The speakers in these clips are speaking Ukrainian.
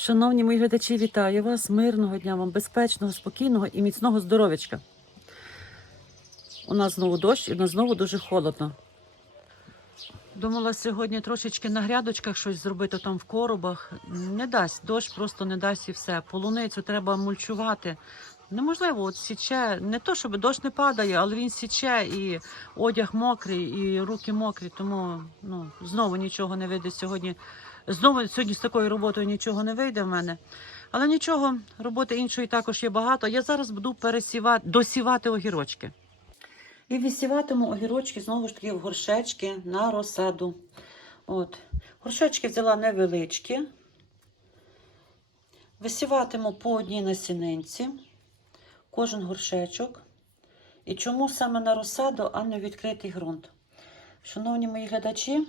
Шановні мої глядачі, вітаю вас. Мирного дня вам, безпечного, спокійного і міцного здоров'ячка. У нас знову дощ і у нас знову дуже холодно. Думала сьогодні трошечки на грядочках щось зробити там в коробах. Не дасть, дощ просто не дасть і все. Полуницю треба мульчувати. Неможливо, от січе, не то, щоб дощ не падає, але він січе, і одяг мокрий, і руки мокрі, тому ну, знову нічого не вийде сьогодні. Знову сьогодні з такою роботою нічого не вийде в мене. Але нічого, роботи іншої також є багато. Я зараз буду пересівати, досівати огірочки. І висіватиму огірочки знову ж таки в горшечки на розсаду. От. Горшечки взяла невеличкі. Висіватиму по одній насінинці, кожен горшечок. І чому саме на розсаду, а не відкритий ґрунт? Шановні мої глядачі,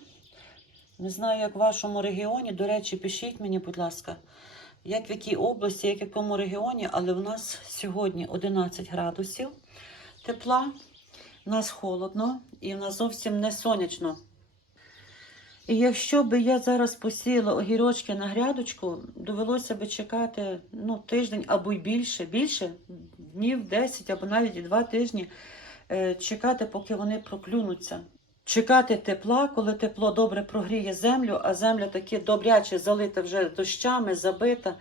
не знаю, як в вашому регіоні. До речі, пишіть мені, будь ласка, як в якій області, як в якому регіоні, але в нас сьогодні 11 градусів тепла, в нас холодно і в нас зовсім не сонячно. І якщо би я зараз посіяла огірочки на грядочку, довелося би чекати ну, тиждень або й більше, більше днів 10 або навіть 2 тижні е, чекати, поки вони проклюнуться. Чекати тепла, коли тепло добре прогріє землю, а земля таки добряче залита вже дощами, забита.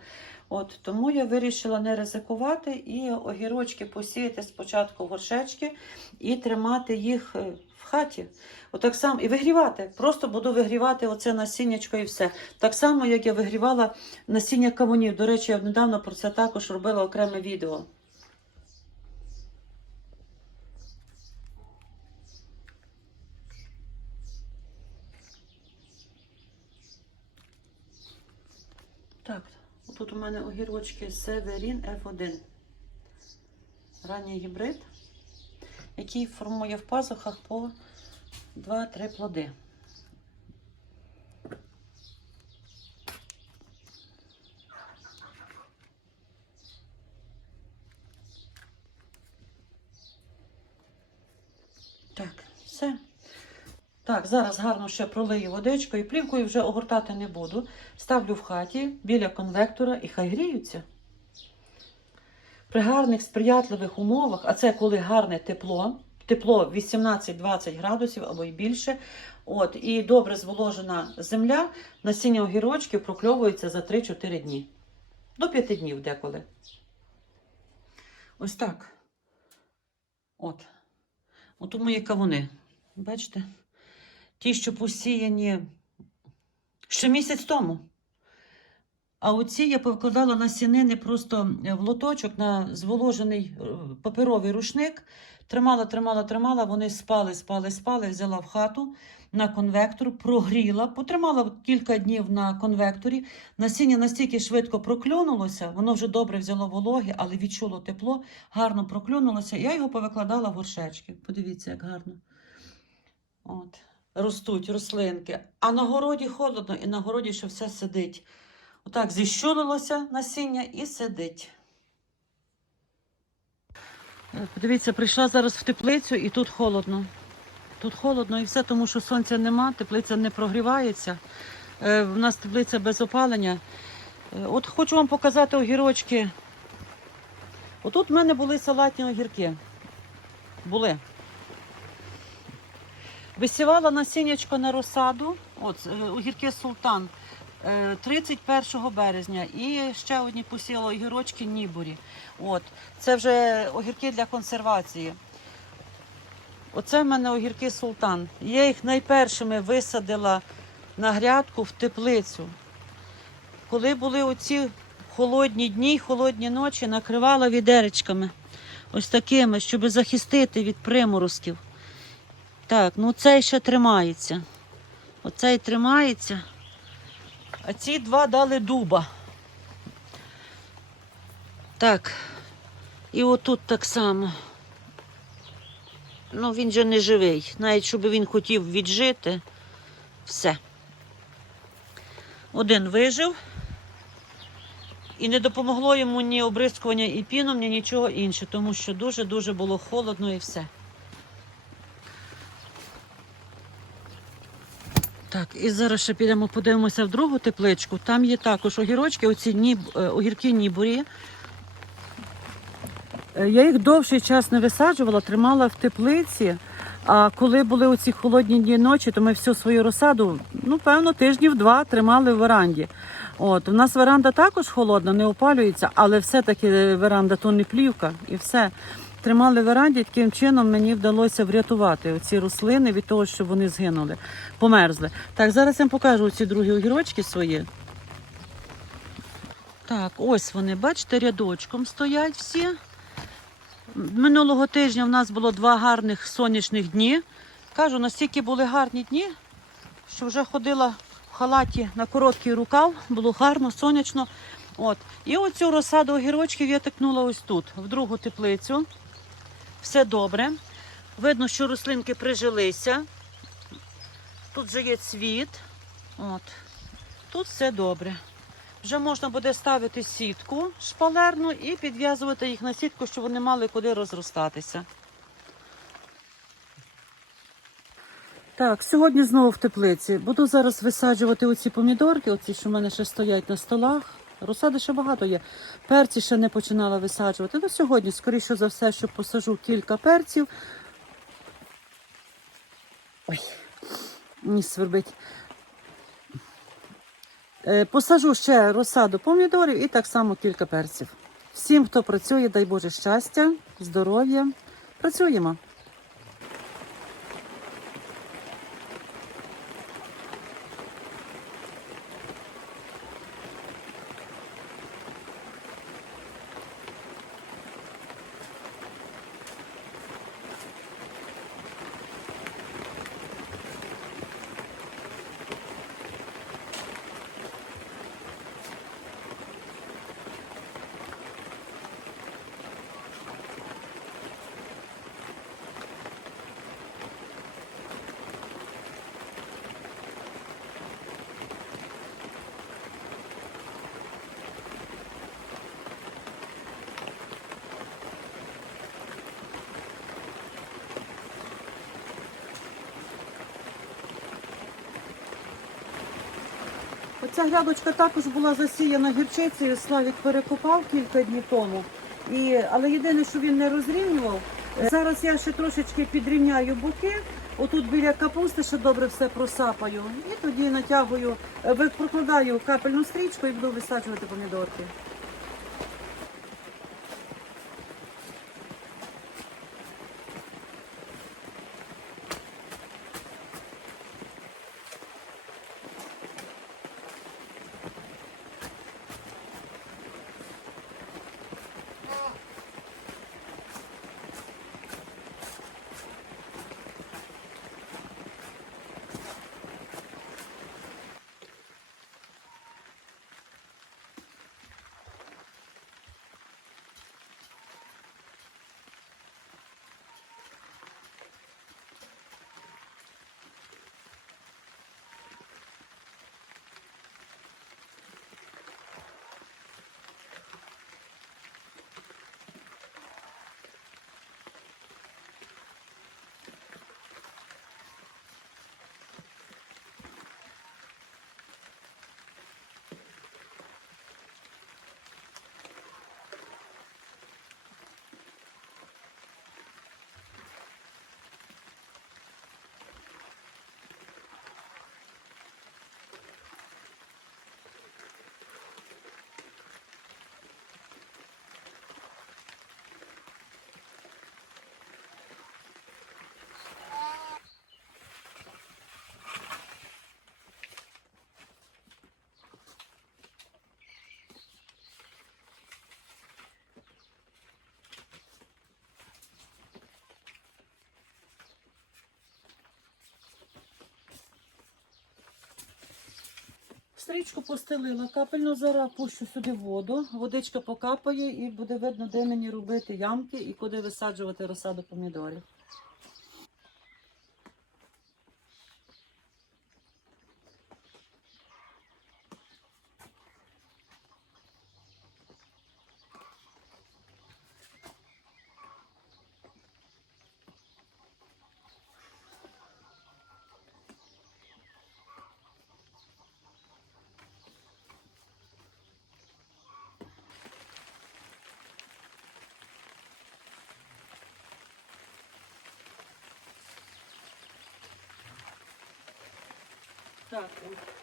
От тому я вирішила не ризикувати і огірочки посіяти спочатку горшечки і тримати їх е, в хаті. Отак само і вигрівати. Просто буду вигрівати оце насіннячко і все. Так само, як я вигрівала насіння кавунів. До речі, я недавно про це також робила окреме відео. Так, тут у мене огірочки Северін F1. Ранній гібрид, який формує в пазухах по 2-3 плоди. Так, все. Так, зараз гарно ще пролию водичкою, плівкою вже огортати не буду. Ставлю в хаті біля конвектора і хай гріються. При гарних сприятливих умовах, а це коли гарне тепло, тепло 18-20 градусів або й більше. От, і добре зволожена земля, насіння огірочків прокльовується за 3-4 дні. До 5 днів деколи. Ось так. От. От мої кавуни. Бачите? Ті, що посіяні ще місяць тому. А оці я повкладала насінини просто в лоточок на зволожений е, паперовий рушник. Тримала, тримала, тримала. Вони спали, спали, спали. Взяла в хату на конвектор, прогріла, потримала кілька днів на конвекторі. Насіння настільки швидко проклюнулося, воно вже добре взяло вологи, але відчуло тепло, гарно проклюнулося. Я його повикладала в горшечки. Подивіться, як гарно. От. Ростуть рослинки. А на городі холодно, і на городі ще все сидить. Отак зіщулилося насіння і сидить. Е, Подивіться, прийшла зараз в теплицю і тут холодно. Тут холодно і все, тому що сонця нема, теплиця не прогрівається. Е, У нас теплиця без опалення. Е, От хочу вам показати огірочки. Отут в мене були салатні огірки. Були. Висівала насіннячко на розсаду. От е, огірки Султан е, 31 березня. І ще одні посіяла огірочки Ніборі. От. Це вже огірки для консервації. Оце в мене огірки Султан. Я їх найпершими висадила на грядку в теплицю. Коли були оці холодні дні, холодні ночі, накривала відеречками. Ось такими, щоб захистити від приморозків. Так, ну цей ще тримається. Оцей тримається. А ці два дали дуба. Так. І отут так само. Ну, він же не живий. Навіть щоб він хотів віджити, все. Один вижив. І не допомогло йому ні обрискування і піном, ні нічого інше, тому що дуже-дуже було холодно і все. Так, і зараз ще підемо подивимося в другу тепличку. Там є також огірочки, оці ніб, е, огірки нібурі. Е, Я їх довший час не висаджувала, тримала в теплиці. А коли були оці холодні дні ночі, то ми всю свою розсаду, ну, певно, тижнів два тримали в веранді. От, у нас веранда також холодна, не опалюється, але все-таки веранда то не плівка і все. Тримали в веранді, таким чином мені вдалося врятувати ці рослини від того, що вони згинули, померзли. Так, зараз я вам покажу ці другі огірочки свої. Так, ось вони, бачите, рядочком стоять всі. Минулого тижня в нас було два гарних сонячних дні. Кажу, настільки були гарні дні, що вже ходила в халаті на короткий рукав, було гарно, сонячно. От. І оцю розсаду огірочків я тикнула ось тут, в другу теплицю. Все добре. Видно, що рослинки прижилися. Тут вже є цвіт. От. Тут все добре. Вже можна буде ставити сітку шпалерну і підв'язувати їх на сітку, щоб вони мали куди розростатися. Так, сьогодні знову в теплиці. Буду зараз висаджувати оці помідорки, оці, що в мене ще стоять на столах. Розсади ще багато є. Перці ще не починала висаджувати. Ну, сьогодні, скоріше за все, що посажу кілька перців. Ой, ні, свербить. Е, Посажу ще розсаду помідорів і так само кілька перців. Всім, хто працює, дай Боже щастя, здоров'я. Працюємо. Оця грядочка також була засіяна гірчицею, Славік перекопав кілька днів тому. І, але єдине, що він не розрівнював. Е, Зараз я ще трошечки підрівняю боки. Отут біля капусти ще добре все просапаю. І тоді натягую, е, прокладаю капельну стрічку і буду висаджувати помідорки. Стрічку постелила, капельно зараз пущу сюди воду, водичка покапає і буде видно, де мені робити ямки і куди висаджувати розсаду помідорів. Так.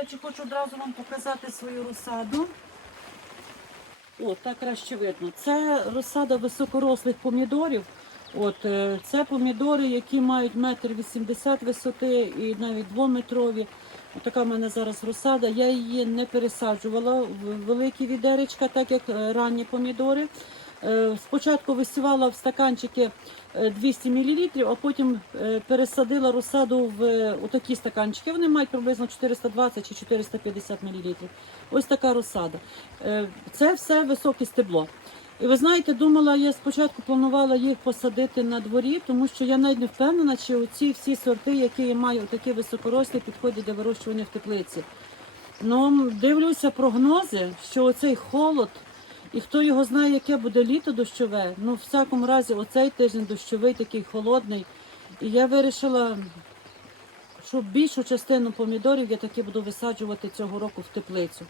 Речі, хочу одразу вам показати свою розсаду. О, так краще видно. Це розсада високорослих помідорів. От, е, це помідори, які мають метр вісімдесят висоти і навіть двометрові. Отака в мене зараз розсада. Я її не пересаджувала в великі відеречка, так як е, ранні помідори. Е, Спочатку висівала в стаканчики е, 200 мл, а потім е, пересадила розсаду в е, такі стаканчики. Вони мають приблизно 420 чи 450 мл. Ось така розсада. Е, Це все високе стебло. І ви знаєте, думала, я спочатку планувала їх посадити на дворі, тому що я навіть не впевнена, чи оці всі сорти, які я маю, такі високорослі, підходять для вирощування в теплиці. Ну, дивлюся прогнози, що оцей холод, і хто його знає, яке буде літо дощове. Ну, в всякому разі, оцей тиждень дощовий, такий холодний. І я вирішила, що більшу частину помідорів я таки буду висаджувати цього року в теплицю.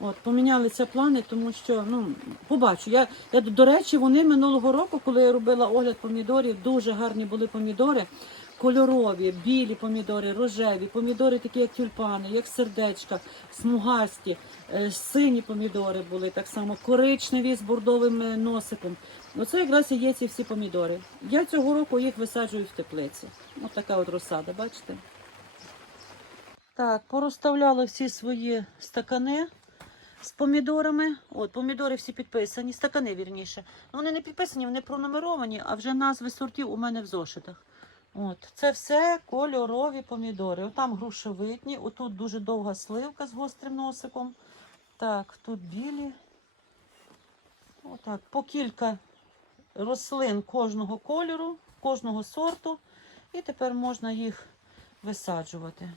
От, помінялися плани, тому що ну побачу. Я, я до речі, вони минулого року, коли я робила огляд помідорів, дуже гарні були помідори. Кольорові, білі помідори, рожеві, помідори такі, як тюльпани, як сердечка, смугасті, е, сині помідори були так само, коричневі з бордовим е, носиком. Оце якраз і є ці всі помідори. Я цього року їх висаджую в теплиці. Ось така от розсада, бачите? Так, порозставляла всі свої стакани з помідорами. От, помідори всі підписані, стакани вірніше. Ну, вони не підписані, вони пронумеровані, а вже назви сортів у мене в зошитах. От, це все кольорові помідори. Там грушевидні, отут дуже довга сливка з гострим носиком. Так, тут білі. Отак, по кілька рослин кожного кольору, кожного сорту. І тепер можна їх висаджувати.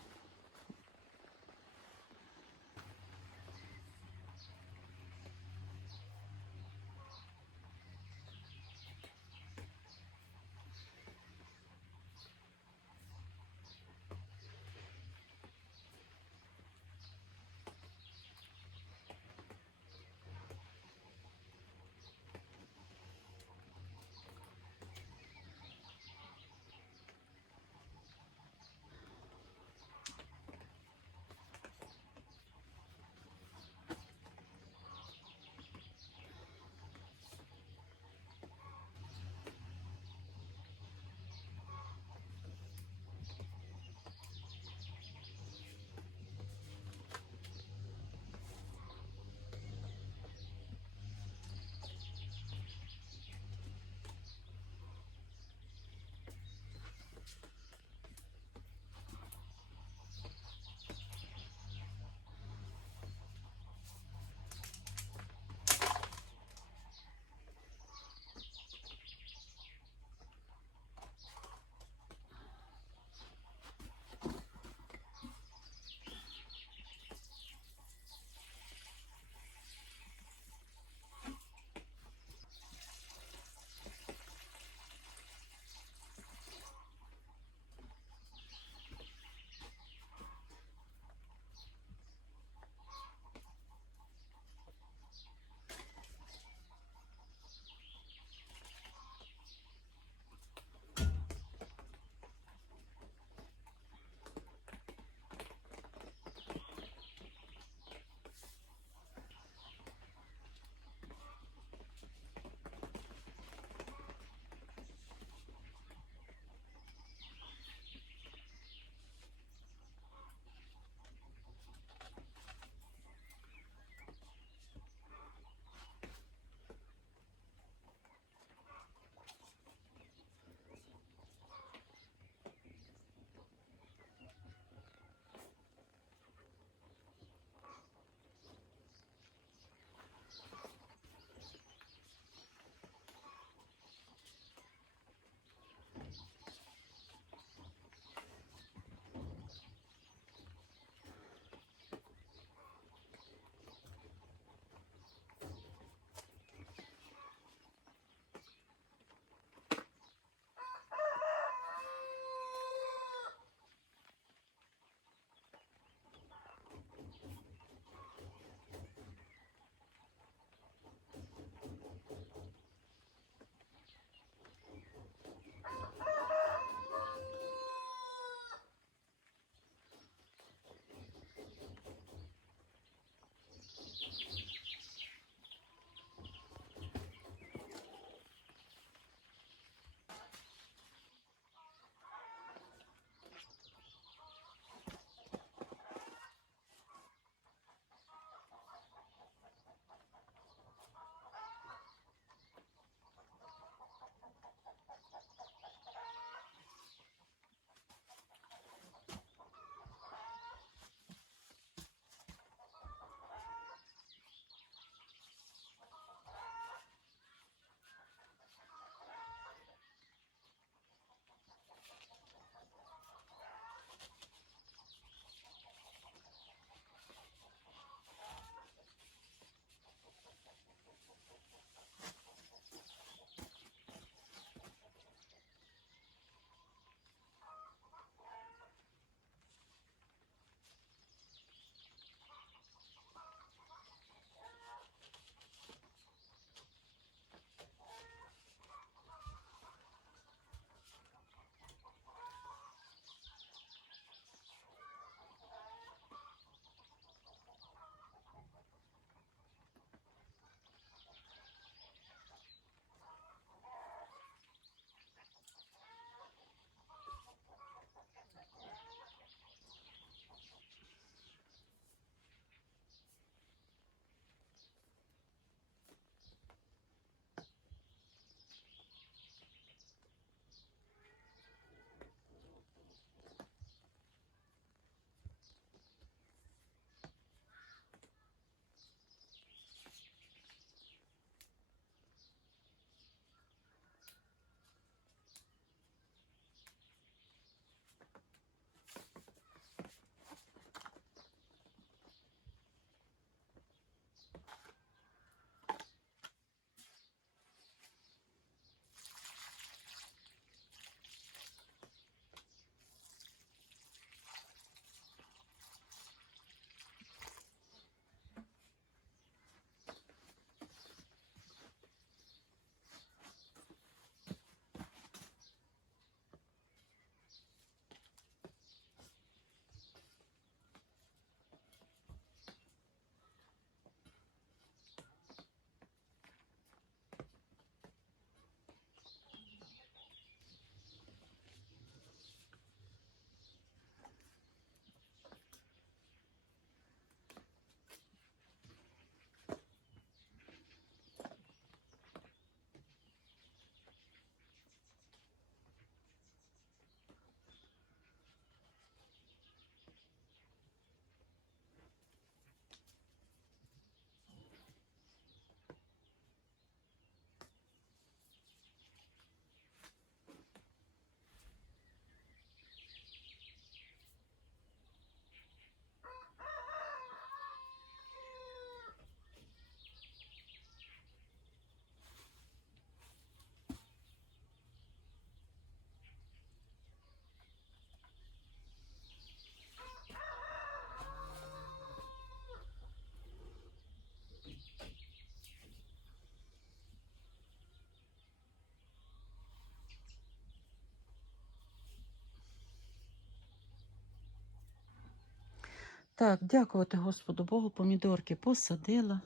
Так, дякувати Господу Богу, помідорки посадила,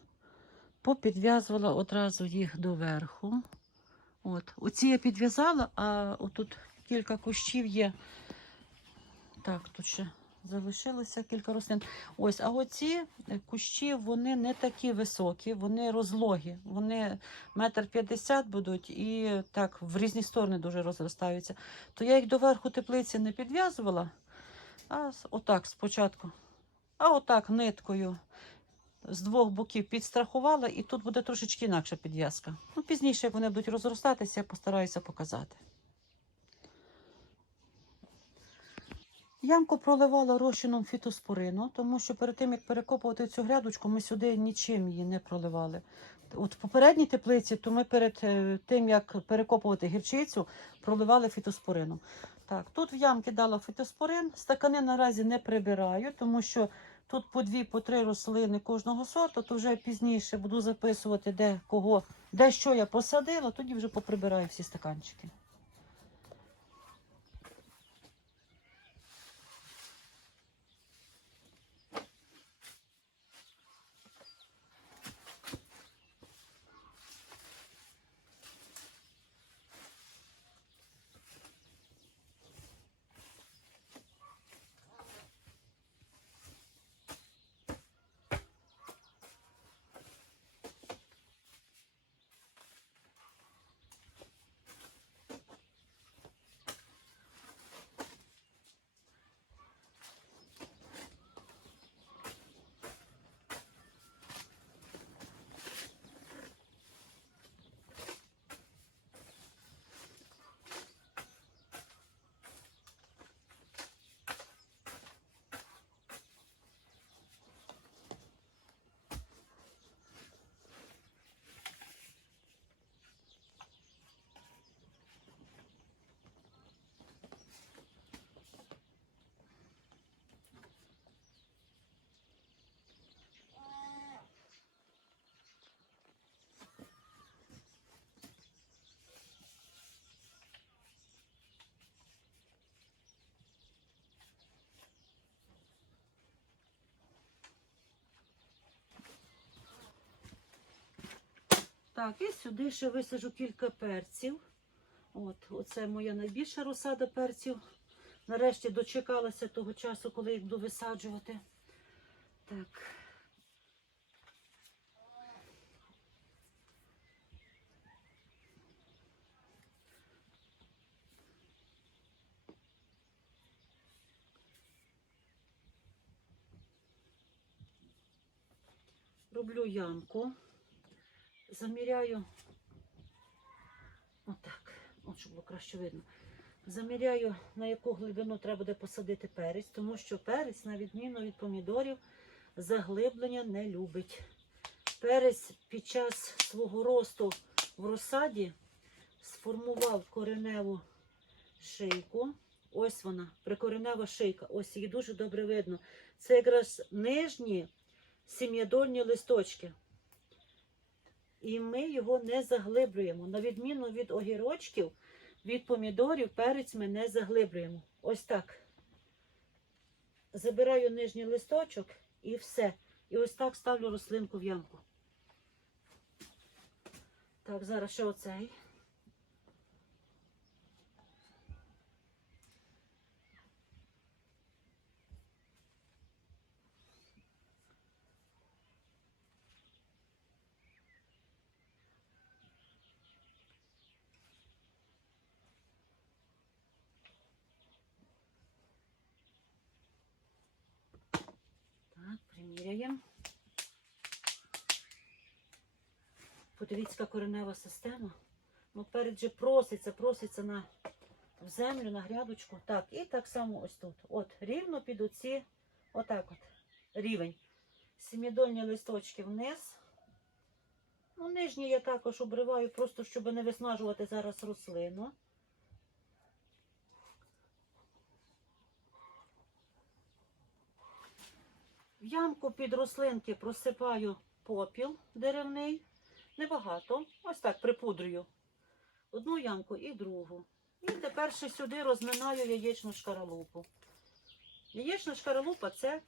попідв'язувала одразу їх доверху. От. Оці я підв'язала, а отут кілька кущів є. Так, тут ще залишилося кілька рослин. Ось, а оці кущі вони не такі високі, вони розлогі. Вони метр п'ятдесят будуть і так в різні сторони дуже розростаються. То я їх доверху теплиці не підв'язувала, а отак спочатку. А отак ниткою з двох боків підстрахувала, і тут буде трошечки інакша підв'язка. Ну, пізніше, як вони будуть розростатися, я постараюся показати. Ямку проливала розчином фітоспорину, тому що перед тим, як перекопувати цю грядочку, ми сюди нічим її не проливали. От в попередній теплиці, то ми перед е, тим, як перекопувати гірчицю, проливали фітоспорином. Так, тут в ямки дала фітоспорин. Стакани наразі не прибираю, тому що тут по дві, по три рослини кожного сорту, то вже пізніше буду записувати, де кого, де що я посадила, тоді вже поприбираю всі стаканчики. Так, і сюди ще висаджу кілька перців. От, оце моя найбільша розсада перців. Нарешті дочекалася того часу, коли їх буду висаджувати. Так. Роблю ямку. Заміряю. Отак, от щоб було краще видно. Заміряю, на яку глибину треба буде посадити перець, тому що перець, на відміну від помідорів, заглиблення не любить. Перець під час свого росту в розсаді сформував кореневу шийку. Ось вона, прикоренева шийка. Ось її дуже добре видно. Це якраз нижні сім'ядольні листочки. І ми його не заглиблюємо. На відміну від огірочків, від помідорів, перець ми не заглиблюємо. Ось так. Забираю нижній листочок і все. І ось так ставлю рослинку в ямку. Так, зараз ще оцей. Так, приміряємо. Подивіться, коренева система. Ну, перед же проситься, проситься на в землю, на грядочку. Так, і так само ось тут. От, рівно під оці, отак от, рівень. Сімідольні листочки вниз. Ну, нижні я також обриваю, просто щоб не виснажувати зараз рослину. В ямку під рослинки просипаю попіл деревний. Небагато. Ось так припудрюю. Одну ямку і другу. І тепер ще сюди розминаю яєчну шкаралупу. Яєчна шкаралупа це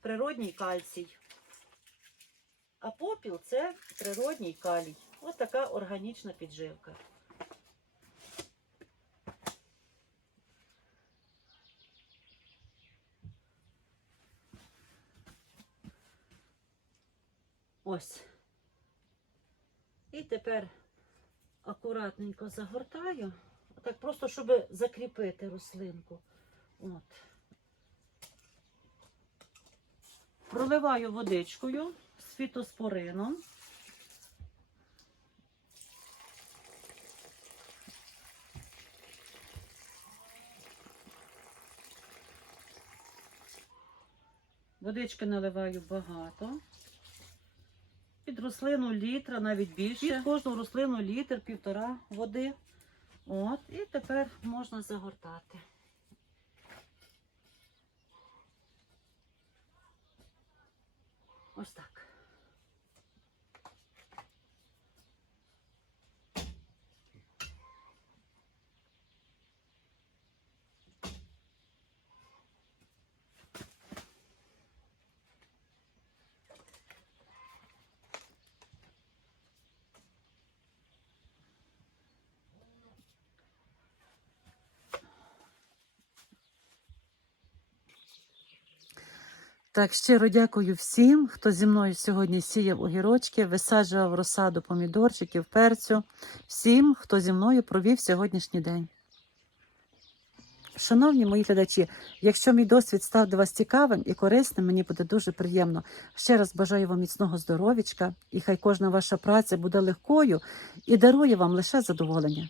природній кальцій. А попіл це природній калій. Ось така органічна підживка. Ось. І тепер акуратненько загортаю. Так просто, щоб закріпити рослинку. От. Проливаю водичкою з фітоспорином. Водички наливаю багато. Під рослину літра, навіть більше. Під кожну рослину літр, півтора води. От, і тепер можна загортати. Ось так. Так, щиро дякую всім, хто зі мною сьогодні сіяв огірочки, висаджував розсаду помідорчиків, перцю. Всім, хто зі мною провів сьогоднішній день. Шановні мої глядачі, якщо мій досвід став для вас цікавим і корисним, мені буде дуже приємно. Ще раз бажаю вам міцного здоров'ячка, і хай кожна ваша праця буде легкою і дарує вам лише задоволення.